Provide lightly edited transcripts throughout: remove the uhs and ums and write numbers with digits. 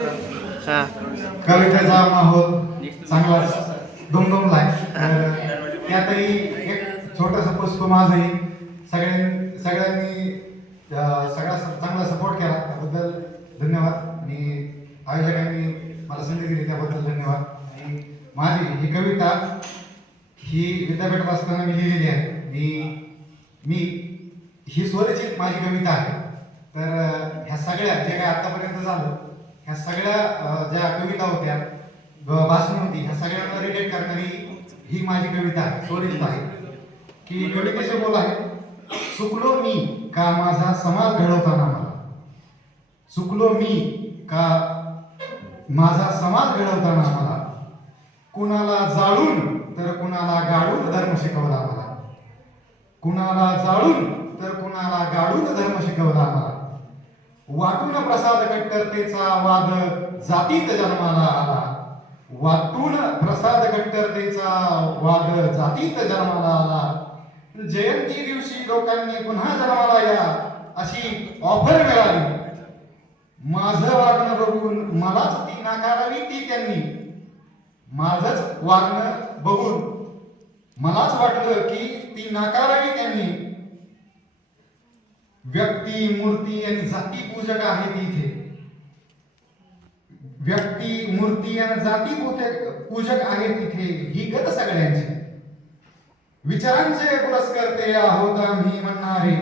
हा कवितेचा माहोल चांगलाच दुमदुमलाय. त्यातही एक छोटंसं पुष्प माझंही सगळ्यांनी सगळा चांगला सपोर्ट केला त्याबद्दल धन्यवाद. आणि आयोजकांनी मला संधी दिली त्याबद्दल धन्यवाद. आणि माझी ही कविता ही विद्यापीठात असताना मी लिहिलेली आहे. मी ही स्वरचित माझी कविता आहे. तर ह्या सगळ्या जे काय आतापर्यंत झालं ह्या सगळ्या ज्या कविता होत्या भाषण होती ह्या सगळ्यांना रिलेट करणारी ही माझी कविता आहे, स्वरचित आहे. की कवितेचे बोल आहे, चुकलो मी का माझा समाज घडवताना मला, चुकलो मी का माझा समाज घडवताना मला, कुणाला जाळून तर कुणाला गाडून धर्म शिकवला मला, कुणाला जाळून तर कुणाला गाडून धर्म शिकवला मला, वाटून प्रसाद कट्टरतेचा वाद जातीत जन्माला आला, वाटून प्रसाद कट्टरतेचा वाद जातीत जन्माला आला, जयंती दिवशी लोकांनी पुन्हा जन्माला या अशी ऑफर मिळाली, माझं वागणं बघून मलाच ती नाकारावी ती त्यांनी, माझंच वागणं बघून मलाच वाटलं की ती नाकारावी त्यांनी, व्यक्ती मूर्ती आणि जाती पूजक आहेत इथे, व्यक्ती मूर्ती आणि जाती पूजक आहेत इथे, ही गत सगळ्यांची, विचारांचे पुरस्कर्ते आहोत आम्ही म्हणणारे,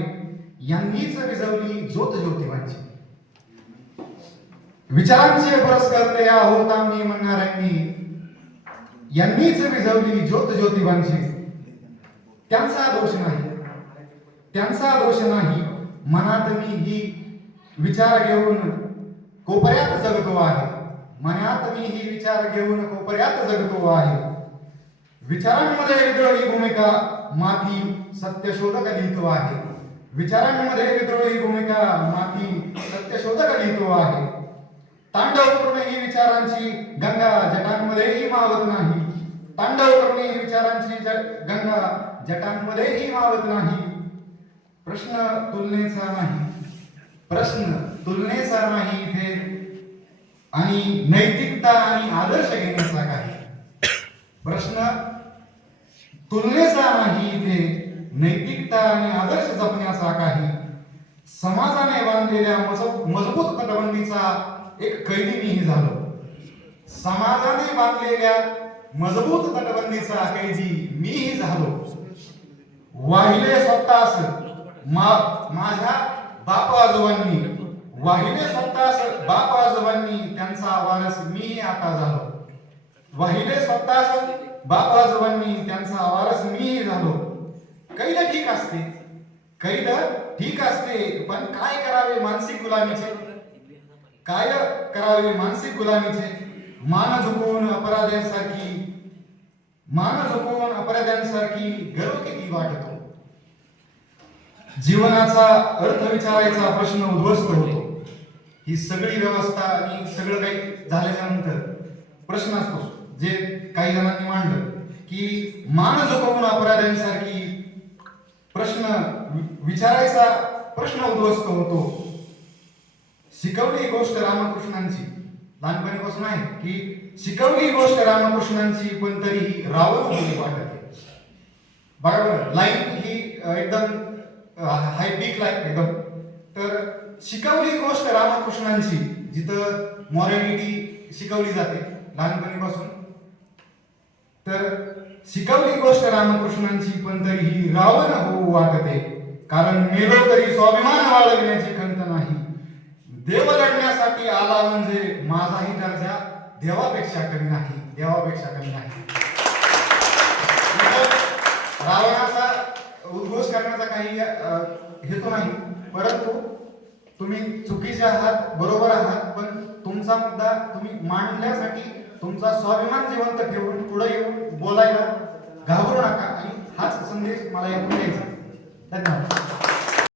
यांनीच विझवली ज्योत ज्योतिबांची, विचारांचे पुरस्कर्ते आहोत आम्ही म्हणणाऱ्यांनी यांनीच विझवली ज्योत ज्योतिबांची, त्यांचा दोष नाही, त्यांचा दोष नाही, मनात मी ही विचार घेऊन कोपऱ्यात जगतो आहे, मनात मी ही विचार घेऊन कोपऱ्यात जगतो आहे, विचारांमध्ये विद्रोही भूमिका माथी सत्यशोधक लिहितो आहे, विचारांमध्ये विद्रोही भूमिका माथी सत्यशोधक लिहितो आहे, तांडव करणे ही विचारांची गंगा जटांमध्येही मावत नाही, तांडव करणे ही विचारांची गंगा जटांमध्येही मावत नाही, प्रश्न तुलनेचा नाही, प्रश्न तुलनेचा नाही इथे, आणि नैतिकता आणि आदर्श घेण्याचा काही, प्रश्न तुलनेचा नाही इथे, नैतिकता आणि आदर्श जपण्याचा काही, समाजाने बांधलेल्या मजबूत तटबंदीचा एक कैदी मीही झालो, समाजाने बांधलेल्या मजबूत तटबंदीचा कैदी मीही झालो, वाहिले स्वतःस माझ्या बाप आजोबांनी, वाहिले स्वतःस बाप आजोबांनी त्यांचा वारस मी आता झालो, वाहिले स्वतःस बाप आजोबांनी त्यांचा वारस मी झालो, कैद ठीक असते, कैद ठीक असते, पण काय करावे मानसिक गुलामीचे, काय करावे मानसिक गुलामीचे, मान झुकवून अपराध्यांसारखी, मान झुकवून अपराध्यांसारखी गर्व किती वाटतो, जीवनाचा अर्थ विचारायचा प्रश्न उद्ध्वस्त होतो, ही सगळी व्यवस्था आणि सगळं काही झाल्याच्या नंतर प्रश्न असतो जे काही जणांनी मांडलं की मान झुकवून अपराध्यांसारखी प्रश्न विचारायचा प्रश्न उद्ध्वस्त होतो, शिकवली गोष्ट रामकृष्णांची, लहानपणीपासून आहे की शिकवली गोष्ट रामकृष्णांची पण तरीही रावण बोली वाटते, बरोबर लाईन ही एकदम हाय पीक लाईन एकदम, तर शिकवली गोष्ट रामकृष्णांची जिथं मॉरॅलिटी शिकवली जाते लहानपणीपासून, तर शिकवली गोष्ट रामकृष्णांची पण तरीही रावण होऊ वाटते, कारण मेलो तरी स्वाभिमान बाळगण्याची खंत नाही, देव लढण्यासाठी आला म्हणजे माझाही दर्जा देवापेक्षा कमी नाही, देवापेक्षा कमी नाही. रावणाचा उद्घोष करण्याचा काही हेतू नाही, परंतु तुम्ही चुकीचे आहात, बरोबर आहात, पण तुमचा मुद्दा तुम्ही मांडण्यासाठी तुमचा स्वाभिमान जिवंत ठेवून पुढे येऊन बोलायला घाबरू नका, आणि हाच संदेश मला यातून द्यायचा. धन्यवाद.